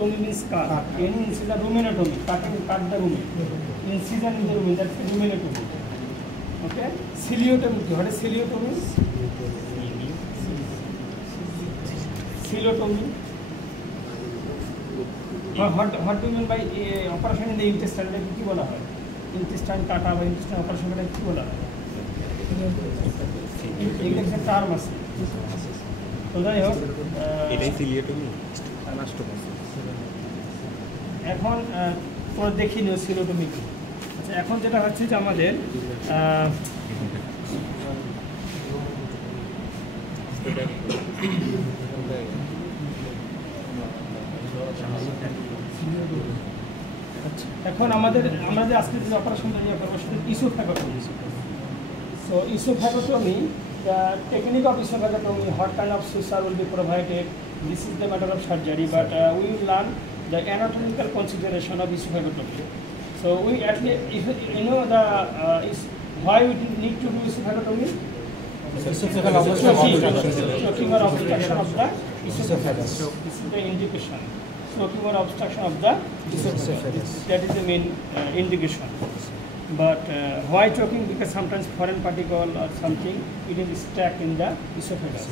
Tomy means cut. Any incision ruminatomy, cut the rumen. Incision in the rumen, that's the ruminatomy. Okay? Ciliotomy, what is ciliotomy? Ciliotomy. What do you mean by operation in the intestine? কি বলা হয়? Intestine কাটা বা intestine operation মানে কি বলা হয়? এটা একটা টার্ম আছে। তো যাই হোক, এটাই সিলিওটমি অ্যানাস্টোমোসিস। এখন পরে দেখি নিও সিলিওটমি কি। আচ্ছা, এখন যেটা হচ্ছে যে আমাদের এখন আমরা যে আজকে যে অপারেশনটা নিয়ে করবো সেটা oesophagotomy. So oesophagotomy, the technique of esophagotomy, what kind of suture will be provided, this is the matter of surgery, but we will learn the anatomical consideration of esophagotomy. So we at least, if you know the why we need to do esophagotomy? Choking or obstruction of the esophagus. This is the indication. Choking or obstruction of the esophagus. That is the main indication. But why choking? Because sometimes foreign particle or something it is stuck in the esophagus.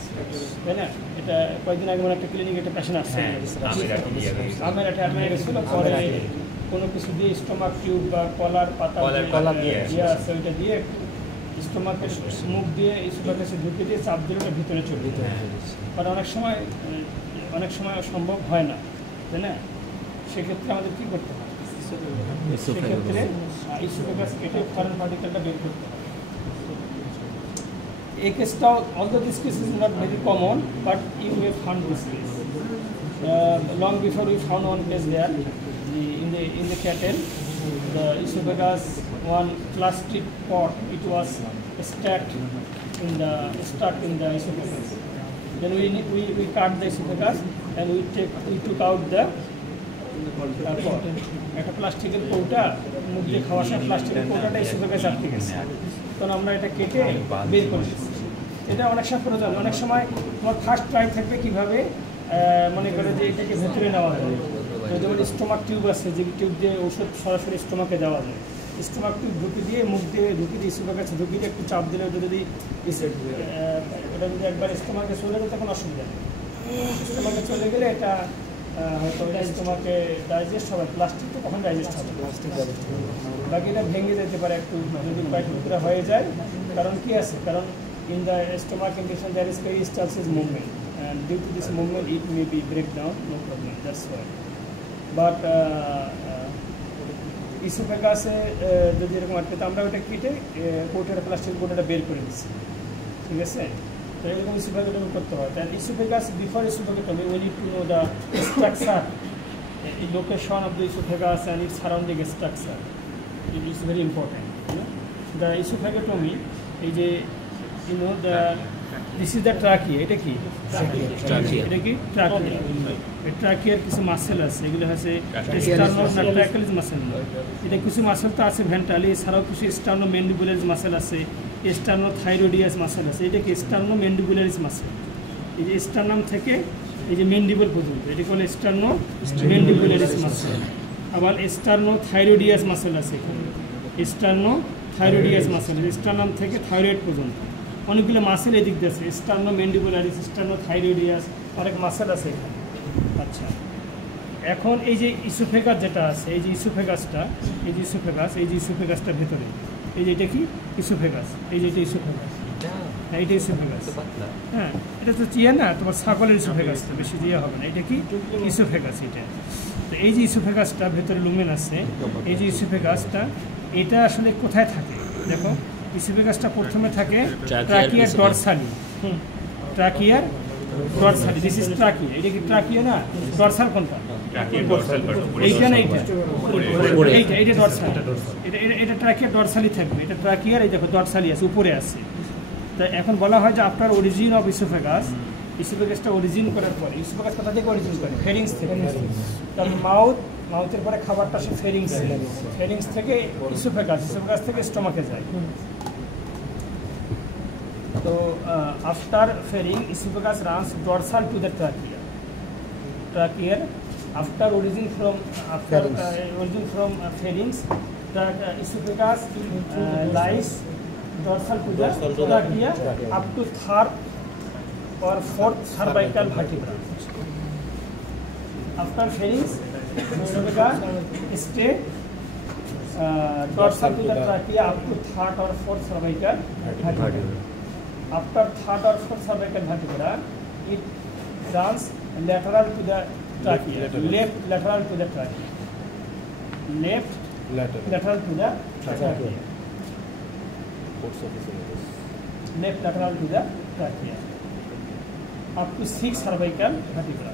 তাই না? এটা কয়েকদিন আগে একটা ক্লিনিকে একটা patient আসছে, আমার একটা অ্যাডমিট ছিল, পরে কোনো কিছু দিয়ে স্টোমাক টিউব বা কলার পাতা দিয়ে আছে, ওইটা দিয়ে স্টোমাকের মুখ দিয়ে ইসোফেগাসে ঢুকে দিয়ে চাপ দিলে ওটা ভিতরে চলে যেতে হয়। কারণ অনেক সময় সম্ভব হয় না, তাই না? সেক্ষেত্রে আমাদের কী করতে হয়? সেক্ষেত্রে ইসোফেগাস কেটে ফরেন পার্টিকেলটা বের করতে হবে। এই কেসটাও, although this case is not very common, but you may find this case. Long before we found one case there, in the cattle, the esophagus, one plastic pot, it was stuck in the esophagus. Then we cut the esophagus and we took out the pot. একটা প্লাস্টিকের কৌটা, মুখ দিয়ে খাওয়ার সময় প্লাস্টিকের কৌটাটা এসোফেগাসে আটকে গেছে, তখন আমরা এটা কেটে বের করে দিচ্ছি। এটা অনেক সময় প্রয়োজন, অনেক সময় তোমার ফার্স্ট ট্রাই থাকবে কীভাবে মনে করে যে এটাকে ভেতরে নেওয়া যায়। যেমন স্টোমাক টিউব আছে, যে টিউব দিয়ে ওষুধ সরাসরি স্টোমাকে দেওয়া যায়। স্টোমাক টিউব ঢুকে দিয়ে মুখ দিয়ে ঢুকিয়ে দিয়ে এসোফেগাসে ঢুকিয়ে দিয়ে একটু চাপ দিলে ওটা যদি একবার স্টোমাকে চলে যায় তখন অসুবিধা নেই। স্টোমাকে চলে গেলে এটা হয়তো তোমাকে ডাইজেস্ট হবে, প্লাস্টিক তো কখন ডাইজেস্ট হবে, বাকি এটা ভেঙে যেতে পারে একটু যদি কয়েক টুকরা হয়ে যায়। কারণ কি আছে, কারণ in the stomach infection there is peristalsis movement, and due to this movement it may be break down, no problem, that's why. But ইসোফেগাসে যদি এরকম আটকে, তো আমরা ওটা কেটে কোটের প্লাস্টিক কোটাটা বের করে দিচ্ছি, ঠিক আছে? তো এরকম ইসোফেগাটমি করতে হয়। তাহলে oesophagus, before oesophagotomy we need to know the structure, the location of the esophagus and its surrounding structure. It is very important. The esophagotomy, এই যে this is the trachea, এটা কি? এটা কি? trachea. এই ট্রাকিয়ার কিছু মাসেল আছে, এগুলো হচ্ছে স্টার্নোট্রাকিয়াল মাসেল। এটা কিছু মাসেল তো আছে ভেন্ট্রালি, এছাড়াও কিছু স্টার্নোমেন্ডিবুলারিস মাসেল আছে, স্টার্নোথাইরয়েডিয়াস মাসেল আছে। এটা কি? স্টার্নোমেন্ডিবুলারিস মাসেল। এই যে স্টার্নাম থেকে এই যে মেন্ডিবল পর্যন্ত এটাকে বলে স্টার্নোমেন্ডিবুলারিস মাসেল। আবার স্টার্নোথাইরয়েডিয়াস মাসেল আছে এখানে, স্টার্নোথাইরয়েডিয়াস মাসেল, স্টার্নাম থেকে থাইরয়েড পর্যন্ত অনেকগুলো মাসেল এদিক দিয়ে আছে, স্টার্নোমেন্ডিবুলারিস, স্টার্নোথাইরয়েডিয়াস, অনেক মাসেল আছে এখানে। আচ্ছা, এখন এই যে ইসোফেগাস যেটা আছে, এই যে ইসোফেগাসটা, এই যে ইসোফেগাসটা ভেতরে, এই যে এটা কি? ইসোফেগাস। এই যে এটা ইসোফেগাস, হ্যাঁ এটা ইসোফেগাস। হ্যাঁ, এটা তো চিয়া না, তোমার ছাগলের ইসোফেগাস, তো বেশি দিয়ে হবে না। এটা কি? ইসোফেগাস। এটা তো এই যে ইসোফেগাসটা ভেতরে লুমেন আছে, এই যে ইসোফেগাসটা, এটা আসলে কোথায় থাকে দেখো? ইসোফেগাসটা প্রথমে থাকে ট্রাকিয়ার ডরসালি, ট্রাকিয়ার ডরসালি, দিস ইজ ট্রাকিয়া। এটা কি ট্রাকিয়া না? ডরসাল কোনটা? এইটা না, এইটা ডরসাল, এটা ট্রাকিয়ার ডরসালি থাকবে, এটা ট্রাকিয়ার, এই দেখো ডরসালি আছে, উপরে আছে। তা এখন বলা হয় যে আফটার অরিজিন অফ ইসোফেগাস, ইসোফেগাসটা অরিজিন করার পরে, ইসোফেগাস কোথা থেকে অরিজিন করে? ফেরিংস থেকে। তারপর মাউথের পরে খাবারটা আসে ফেরিংস, ফেরিংস থেকে ইসোফেগাস, ইসোফেগাস থেকে স্টোমাকে যায়। তো আফটার ফেরিং, oesophagus runs dorsal to the trachea, ট্রাকিয়ার after origin from pharynx, the esophagus lies dorsal to the trachea up to third or fourth cervical vertebra. After pharynx, esophagus stay dorsal to the trachea up to third or fourth cervical vertebra. After third or fourth cervical vertebra, it runs lateral to the trachea, left lateral to the trachea, left lateral to the trachea, left lateral to the trachea, up to 6 cervical vertebra.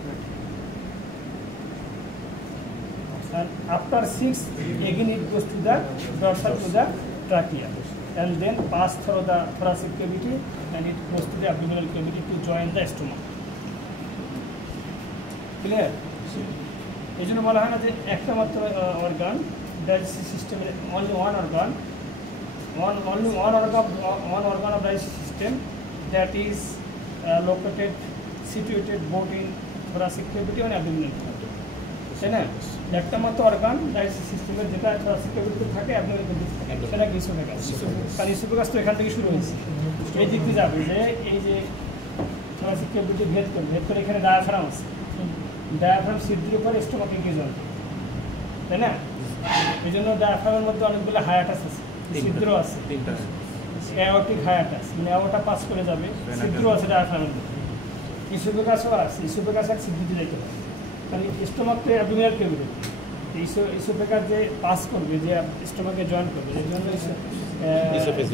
And after 6, again it goes to the dorsal to the trachea, and then pass through the thoracic cavity, and it goes to the abdominal cavity to join the stomach. Clear? এই জন্য বলা হয় না যে একটা মাত্র organ, digestive সিস্টেমের only one organ of digestive system that is located, situated both in thoracic cavity and abdominal cavity. তাই না? একটা মাত্র অর্গান ডাইজেস্টিভ সিস্টেমের যেটা thoracic cavity থাকে, abdominal cavity থাকে, সেটা কি ইসোফেগাস। কারণ ইসোফেগাস তো এখান থেকে শুরু হয়েছে, এই দিক দিয়ে যাবে যে এই যে thoracic cavity ভেদ করে এখানে ডায়াফ্রাম আছে, ডায়াফ্রাম সিদ্ধির উপরে স্টোমাকে গিয়ে জল, তাই না? এই জন্য ডায়াফ্রামের মধ্যে অনেকগুলো হায়াটাস আছে, ছিদ্র আছে, অ্যাওর্টিক হায়াটাস, মানে অ্যাওর্টা পাস করে যাবে, ছিদ্র আছে ডায়াফ্রামের মধ্যে। ইসোফেগাসও আছে, ইসোফেগাস আর সিদ্ধিতে যেতে পারে, কারণ স্টোমাক তো অ্যাবডোমিনাল ক্যাভিটি, ইসোফেগাস যে পাস করবে, যে স্টোমাকে জয়েন করবে, এর জন্য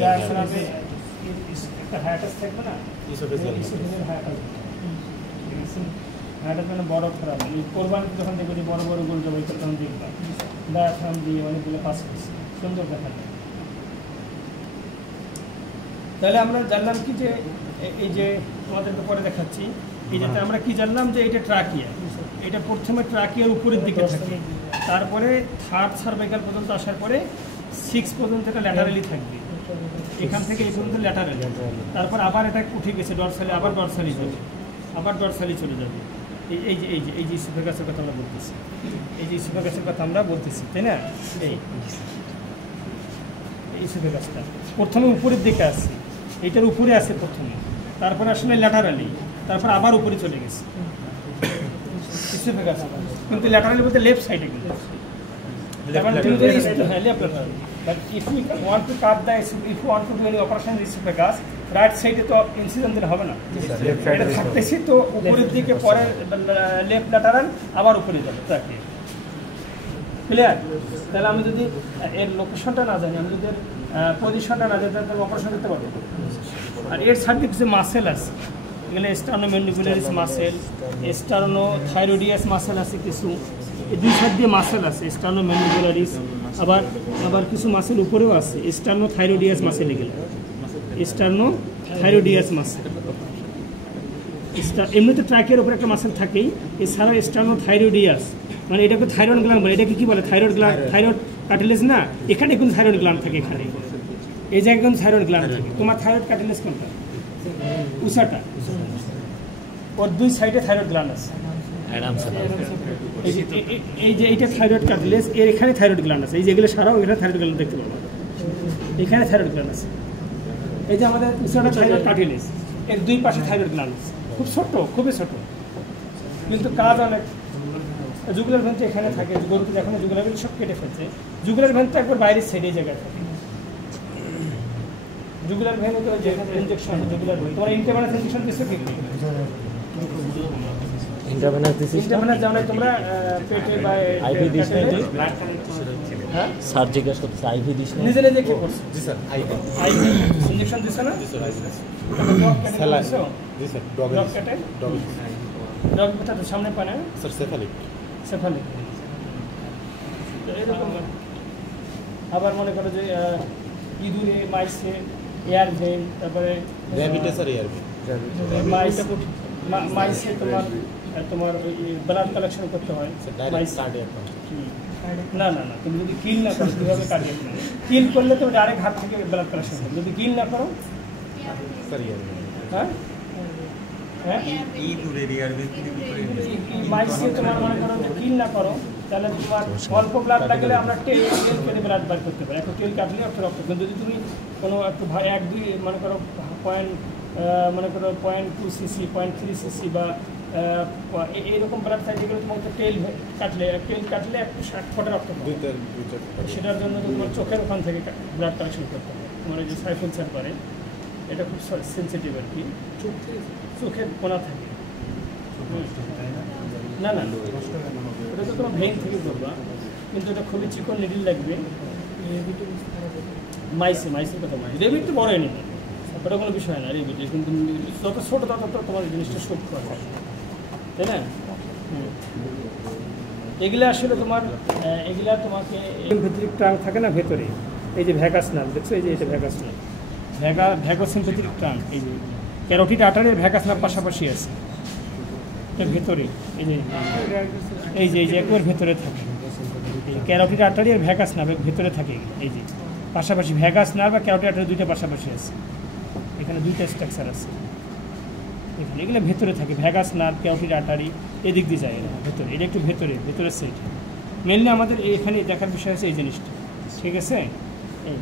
ডায়াফ্রামে একটা হায়াটাস থাকবে না, ইসোফেগাল হায়াটাস। হায়াটাস মানে বড় খারাপ, কোরবানি যখন দেখবে যে বড় বড় গোল জবাই করে তখন দেখবা ডায়াফ্রাম দিয়ে অনেকগুলো পাস করছে, সুন্দর দেখা যায়। তাহলে আমরা জানলাম কি যে এই যে তোমাদেরকে পরে দেখাচ্ছি, এই যে আমরা কি জানলাম যে এটা ট্রাকিয়া, এটা প্রথমে ট্রাকিয়ার উপরের দিকে থাকে, তারপরে থার্ড সার্ভাইকাল পর্যন্ত আসার পরে 6 পর্যন্ত এটা ল্যাটারালি থাকবে, এখান থেকে এই পর্যন্ত ল্যাটারালি, তারপর আবার এটা উঠে গেছে ডরসালি, আবার ডরসালি যাবে, আবার ডরসালি চলে যাবে। এই যে ইসোফেগাসের কথা আমরা বলতেছি, এই যে ইসোফেগাসের কথা আমরা বলতেছি, তাই না? এই ইসোফেগাসটা প্রথমে উপরের দিকে আসছে, এইটার উপরে আসে প্রথমে, তারপরে আসলে ল্যাটারালি, তারপর আবার উপরে চলে গেছে ইসোফেগাস, কিন্তু ল্যাটারালি বলতে লেফট সাইডে গেছে। But if we want to cut the, if you want to do any operation in esophagus, right side তো ইনসিশন দিলে হবে না, এটা থাকতেছি তো উপরের দিকে, পরে লেফট ল্যাটারাল আবার উপরে যাবে ট্রাকিয়া। ক্লিয়ার? তাহলে আমি যদি এর লোকেশনটা না জানি, আমি যদি এর পজিশনটা না জানি, তাহলে অপারেশন করতে পারবো। আর এর সাইডে কিছু মাসেল আছে, এখানে স্টার্নোম্যান্ডিবুলারিস মাসেল, স্টার্নোথাইরয়েডিয়াস মাসেল আছে কিছু, এই দুই সাইড দিয়ে মাসেল আছে, স্টার্নোম্যান্ডিবুলারিস, আবার কিছু মাসেল উপরেও আছে, স্টার্নোথাইরয়েডিয়াস মাসেল, এগুলো স্টার্নোথাইরয়েডিয়াস মাসেল। এমনিতে ট্রাকিয়ার উপরে একটা মাসেল থাকেই, এছাড়াও স্টার্নোথাইরয়েডিয়াস, মানে এটাকে থাইরয়েড গ্ল্যান্ড বলে, এটাকে কি বলে? থাইরয়েড গ্ল্যান্ড, থাইরয়েড কার্টিলেজ না, এখানে কিন্তু থাইরয়েড গ্ল্যান্ড থাকে, এখানে এই জায়গায় কিন্তু থাইরয়েড গ্ল্যান্ড থাকে। তোমার থাইরয়েড কার্টিলেজ কোনটা? উষাটা, ওর দুই সাইডে থাইরয়েড গ্ল্যান্ড আছে। এই যে এইটা থাইরয়েড কার্টিলেজ, এর এখানে থাইরয়েড গ্ল্যান্ড আছে, এই যেগুলো সারাও এখানে থাইরয়েড গ্ল্যান্ড দেখতে পাবো, এখানে থাইরয়েড গ্ল্যান্ড আছে। এই যে আমাদের উষাটা থাইরয়েড কার্টিলেজ, এর দুই পাশে থাইরয়েড গ্ল্যান্ড আছে, খুব ছোট, খুবই ছোট, কিন্তু কাজ অনেক। জুগুলার ভেন্ট এখানে থাকে, গরুকে এখন জুগুলার ভেন্ট সব কেটে ফেলছে, জুগুলার ভেন্টটা একবার বাইরের সাইডে জায়গায় থাকে। জুগুলার ভেন্ট তো যে ইনজেকশন, জুগুলার ভেন্ট তোমরা ইন্টারভেনাস ইনজেকশন দিছো কি? ইন্টারভেনাস জানো তোমরা পেটে বা আইভি দিছ না? হ্যাঁ স্যার জিজ্ঞেস করতে আইভি দিছ না? নিজে নিজে কি করছো? জি স্যার আইভি ইনজেকশন দিছ না? জি স্যার আইভি দিছ। স্যালাইন জি স্যার ডগ কেটে ডগ কথা তো সামনে পায় না স্যার, সেফালিক এরকম। আবার মনে করো যে ইঁদুরে, মাইসে এয়ার ভেন, তারপরে ডায়াবেটিস আর এয়ার ভেন, মাইসে তোমার ব্লাড কালেকশন করতে হয়, না তুমি যদি কিল না করো কীভাবে কার্ডিয়াক, কিল করলে তুমি ডাইরেক্ট হাত থেকে ব্লাড কালেকশন করো, যদি কিল না করো, হ্যাঁ হ্যাঁ ইঁদুর এরিয়ার ভিতরে মাইসে তোমার মনে করো যে কিল না করো তাহলে তোমার অল্প ব্লাড লাগলে আমরা টেল কেটে ব্লাড বার করতে পারি। একটা টেল কাটলে একটা রক্ত, কিন্তু যদি তুমি কোনো একটু 1-2 মনে করো মনে করো 0.2 সিসি 0.3 সিসি বা এইরকম ব্লাড থাকে, যেগুলো তোমাকে টেল কাটলে একটু 60 ফোঁটা রক্ত পাবে। সেটার জন্য তোমার চোখের ওখান থেকে ব্লাড কালেকশন করতে হবে। তোমার যে সাইফুল স্যার করে এটা খুব সেন্সিটিভ আর কি, চোখের কোনা থাকে। না না ওটা তো তোমার ভেইন থেকে করবা, কিন্তু এটা খুবই চিকন নিডিল লাগবে। মাইসের কথা বলি, রেবিট তো বড় নিডি, ওটা কোনো বিষয় না। রেবিট কিন্তু যত ছোটো তত তোমার জিনিসটা শোক করে, তাই না? এগুলো আসলে তোমার এগুলা তোমাকে সিম্পেথেটিক ট্রাঙ্ক থাকে না ভেতরে, এই যে ভ্যাগাস নার্ভ দেখছো, এই যে এটা ভ্যাগাস নার্ভ, ভ্যাগোসিম্পেথেটিক ট্রাঙ্ক, এই যে ক্যারোটিড আর্টারির ভ্যাগাস নার্ভ পাশাপাশি আছে এর ভেতরে, এই যে একবার ভেতরে থাকে ক্যারোটিড আর্টারি আর ভ্যাগাস নার্ভ ভেতরে থাকে, এই যে পাশাপাশি ভ্যাগাস নার্ভ আর ক্যারোটিড আর্টারি দুইটা পাশাপাশি আছে, এখানে দুইটা স্ট্রাকচার আছে এখানে, এগুলো ভেতরে থাকে। ভ্যাগাস নার্ভ ক্যারোটিড আর্টারি এদিক দিয়ে যায়, এরা ভেতরে, এটা একটু ভেতরের সাইড। মেনলি আমাদের এখানে দেখার বিষয় আছে এই জিনিসটা, ঠিক আছে? এই